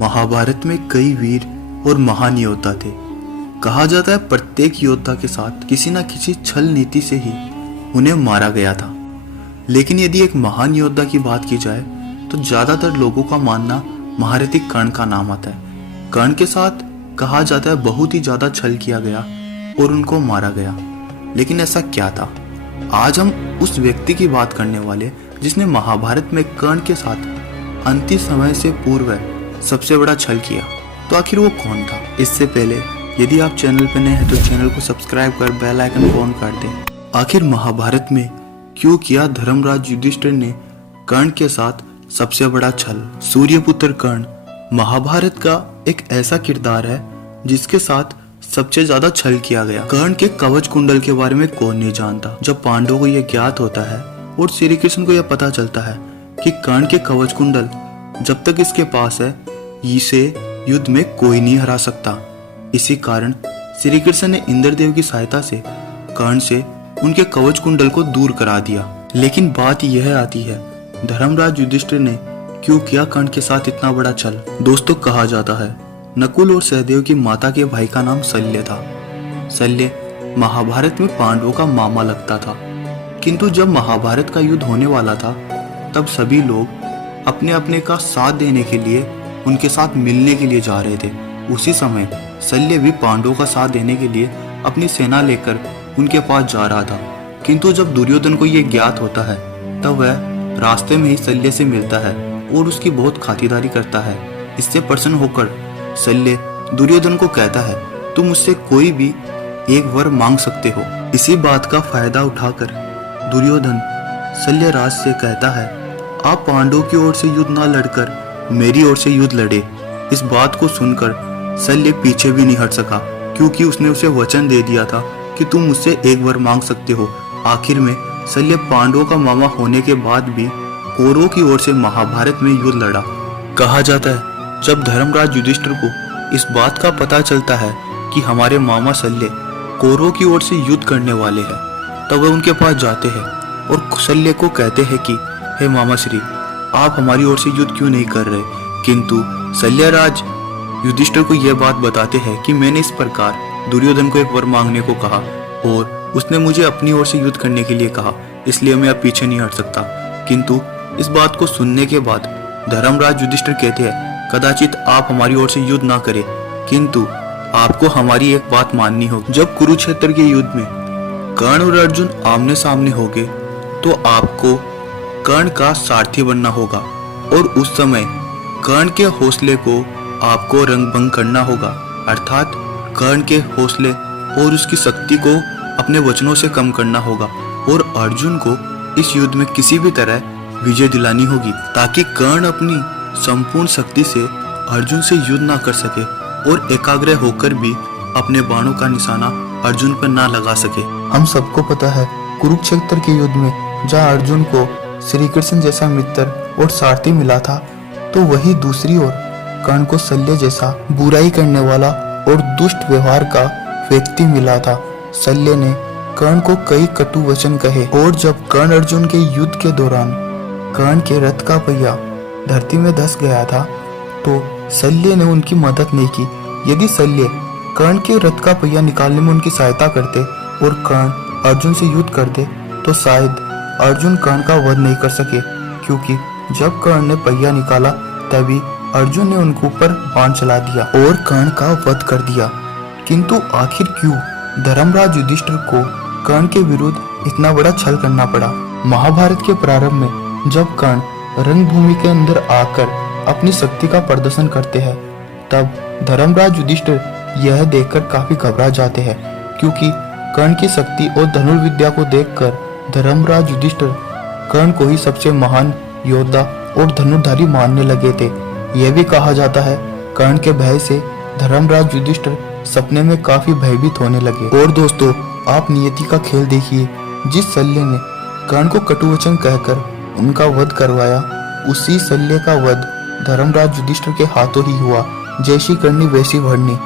महाभारत में कई वीर और महान योद्धा थे। कहा जाता है प्रत्येक योद्धा के साथ किसी न किसी छल नीति से ही उन्हें मारा गया था। लेकिन यदि एक महान योद्धा की बात की जाए तो ज्यादातर लोगों का मानना महारथी कर्ण का नाम आता है। कर्ण के साथ कहा जाता है बहुत ही ज्यादा छल किया गया और उनको मारा गया। लेकिन ऐसा क्या था? आज हम उस व्यक्ति की बात करने वाले जिसने महाभारत में कर्ण के साथ अंतिम समय से पूर्व सबसे बड़ा छल किया। तो आखिर वो कौन था? इससे पहले यदि आप चैनल पर नए हैं तो चैनल को सब्सक्राइब कर बेल आइकन को ऑन कर दें। आखिर महाभारत में क्यों किया धर्मराज युधिष्ठिर ने कर्ण के साथ सबसे बड़ा छल? सूर्यपुत्र कर्ण महाभारत का एक ऐसा किरदार है जिसके साथ सबसे ज्यादा छल किया गया। कर्ण के कवच कुंडल के बारे में कौन नहीं जानता। जब पांडवों को यह ज्ञात होता है और श्री कृष्ण को यह पता चलता है कि कर्ण के कवच कुंडल जब तक इसके पास है इसे युद्ध में कोई नहीं हरा सकता। इसी कारण श्री कृष्ण ने इंद्रदेव की सहायता से कर्ण से उनके कवच कुंडल को दूर करा दिया। लेकिन बात यह आती है धर्मराज युधिष्ठिर ने क्यों किया कर्ण के साथ इतना बड़ा छल? दोस्तों, कहा जाता है नकुल और सहदेव की माता के भाई का नाम शल्य था। शल्य महाभारत में पांडवों का मामा लगता था। किंतु जब महाभारत का युद्ध होने वाला था तब सभी लोग अपने अपने का साथ देने के लिए उनके साथ मिलने के लिए जा रहे थे। उसी समय शल्य भी पांडवों का साथ देने के लिए अपनी सेना लेकर उनके पास जा रहा था। किंतु जब दुर्योधन को यह ज्ञात होता है तब वह रास्ते में ही शल्य से मिलता है और उसकी बहुत खातिरदारी करता है। इससे प्रसन्न होकर शल्य दुर्योधन को कहता है तुम मुझसे कोई भी एक वर मांग सकते हो। इसी बात का फायदा उठाकर दुर्योधन शल्यराज से कहता है आप पांडवों की ओर से युद्ध न लड़कर मेरी ओर से युद्ध लड़े। इस बात को सुनकर शल्य पीछे भी नहीं हट सका क्योंकि उसने उसे वचन दे दिया था कि तुम मुझसे एक वर मांग सकते हो। आखिर में शल्य पांडवों का मामा होने के बाद भी कौरवों की ओर से महाभारत में युद्ध लड़ा। कहा जाता है जब धर्मराज युधिष्ठिर को इस बात का पता चलता है कि हमारे मामा शल्य कौरवों की ओर से युद्ध करने वाले हैं तब वह उनके पास जाते हैं और शल्य को कहते हैं कि हे मामा श्री, आप हमारी ओर से युद्ध क्यों नहीं कर रहे? किंतु शल्यराज युधिष्ठिर को यह बात बताते हैं कि मैंने इस प्रकार दुर्योधन को एक वर मांगने को कहा और उसने मुझे अपनी ओर से युद्ध करने के लिए कहा, इसलिए मैं अब पीछे नहीं हट सकता। किंतु इस बात को सुनने के बाद धर्मराज युधिष्ठिर कहते हैं कदाचित आप हमारी ओर से युद्ध ना करें, किंतु आपको हमारी एक बात माननी होगी। जब कुरुक्षेत्र के युद्ध में कर्ण और अर्जुन आमने सामने हो गए तो आपको कर्ण का सारथी बनना होगा और उस समय कर्ण के हौसले को आपको रंगभंग करना होगा, अर्थात कर्ण के हौसले और उसकी शक्ति को अपने वचनों से कम करना होगा और अर्जुन को इस युद्ध में किसी भी तरह विजय दिलानी होगी ताकि कर्ण अपनी संपूर्ण शक्ति से अर्जुन से युद्ध ना कर सके और एकाग्र होकर भी अपने बाणों का निशाना अर्जुन पर ना लगा सके। हम सबको पता है कुरुक्षेत्र के युद्ध में जहाँ अर्जुन को श्री कृष्ण जैसा मित्र और सारथी मिला था तो वही दूसरी ओर कर्ण को शल्य जैसा बुराई करने वाला और दुष्ट व्यवहार का व्यक्ति मिला था। शल्य ने कर्ण को कई कटु वचन कहे और जब कर्ण अर्जुन के युद्ध के दौरान कर्ण के रथ का पहिया धरती में धंस गया था तो शल्य ने उनकी मदद नहीं की। यदि शल्य कर्ण के रथ का पहिया निकालने में उनकी सहायता करते और कर्ण अर्जुन से युद्ध करते तो शायद अर्जुन कर्ण का वध नहीं कर सके, क्योंकि जब कर्ण ने पहिया निकाला तभी अर्जुन ने उनके ऊपर बाण चला दिया और कर्ण का वध कर दिया। किंतु आखिर क्यों धर्मराज युधिष्ठिर को कर्ण के विरुद्ध इतना बड़ा छल करना पड़ा? महाभारत के प्रारंभ में जब कर्ण रणभूमि के अंदर आकर अपनी शक्ति का प्रदर्शन करते हैं तब धर्मराज युधिष्ठिर यह देखकर काफी घबरा जाते हैं, क्योंकि कर्ण की शक्ति और धनुर्विद्या को देखकर धर्मराज युधिष्ठिर कर्ण को ही सबसे महान योद्धा और धनुर्धारी मानने लगे थे। यह भी कहा जाता है कर्ण के भय से धर्मराज युधिष्ठिर सपने में काफी भयभीत होने लगे। और दोस्तों, आप नियति का खेल देखिए, जिस शल्य ने कर्ण को कटुवचन कहकर उनका वध करवाया उसी शल्य का वध धर्मराज युधिष्ठिर के हाथों ही हुआ। जैसी करनी वैसी भरनी।